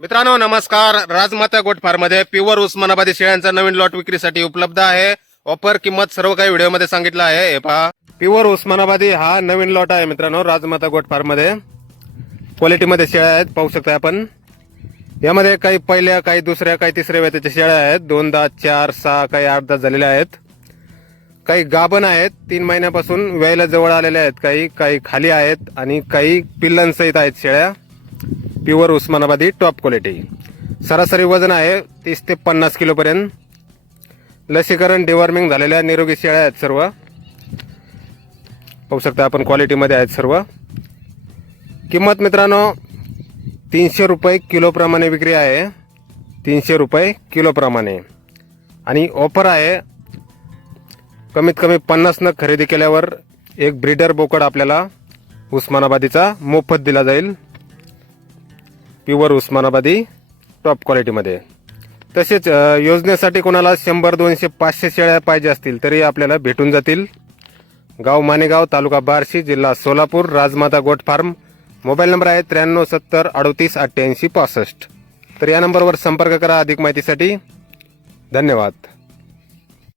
मित्रांनो नमस्कार. राजमाता गोट फार्ममध्ये प्युअर उस्मानाबादी शेळ्यांचा नवीन लॉट विक्रीसाठी उपलब्ध आहे. ऑफर किंमत सर्व काही व्हिडिओमध्ये सांगितलं आहे. हे पहा. प्युअर उस्मानाबादी हा नवीन लॉट आहे मित्रांनो राजमाता गोट फार्ममध्ये. क्वालिटीमध्ये शेळ्या आहेत पाहू शकता आपण. यामध्ये काही पहिल्या काही दुसऱ्या काही तिसऱ्या वेताच्या शेळ्या आहेत. दोन दात चार सहा काही आठ दात झालेल्या आहेत. काही गाभण आहेत तीन महिन्यापासून व्यायला जवळ आलेल्या आहेत. काही काही खाली आहेत आणि काही पिल्लांसहित आहेत शेळ्या. Pure Osmanabadi top quality. सरासरी वजन आहे तीस ते पन्नास किलोपर्यंत. लसीकरण डिवॉर्मिंग झालेल्या निरोगी शेळ्या आहेत सर्व. पाहू शकता आपण क्वालिटीमध्ये आहेत सर्व. किंमत मित्रांनो तीनशे रुपये किलोप्रमाणे विक्री आहे. तीनशे रुपये किलोप्रमाणे. आणि ऑफर आहे कमीत कमी पन्नास खरेदी केल्यावर एक ब्रीडर बोकड आपल्याला उस्मानाबादीचा मोफत दिला जाईल. प्युअर उस्मानाबादी टॉप क्वालिटीमध्ये. तसेच योजनेसाठी कोणाला शंभर दोनशे पाचशे शेळ्या पाहिजे असतील तरी आपल्याला भेटून जातील. गाव मानेगाव तालुका बार्शी जिल्हा सोलापूर राजमाता गोट फार्म. मोबाईल नंबर आहे त्र्याण्णव सत्तर अडतीस अठ्ठ्याऐंशी पासष्ट. तर या नंबरवर संपर्क करा अधिक माहितीसाठी. धन्यवाद.